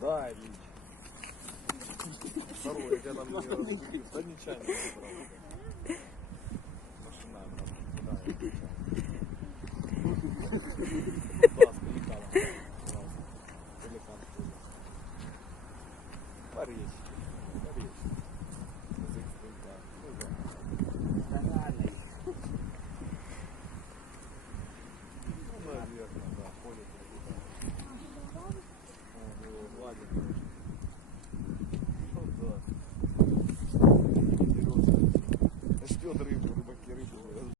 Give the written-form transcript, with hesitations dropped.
Дай, Вич. Второй, я там не разбил. Да нечаянно забрал. Машина, да, я нечаянно. Да, пеликан. Пеликан. Порезь.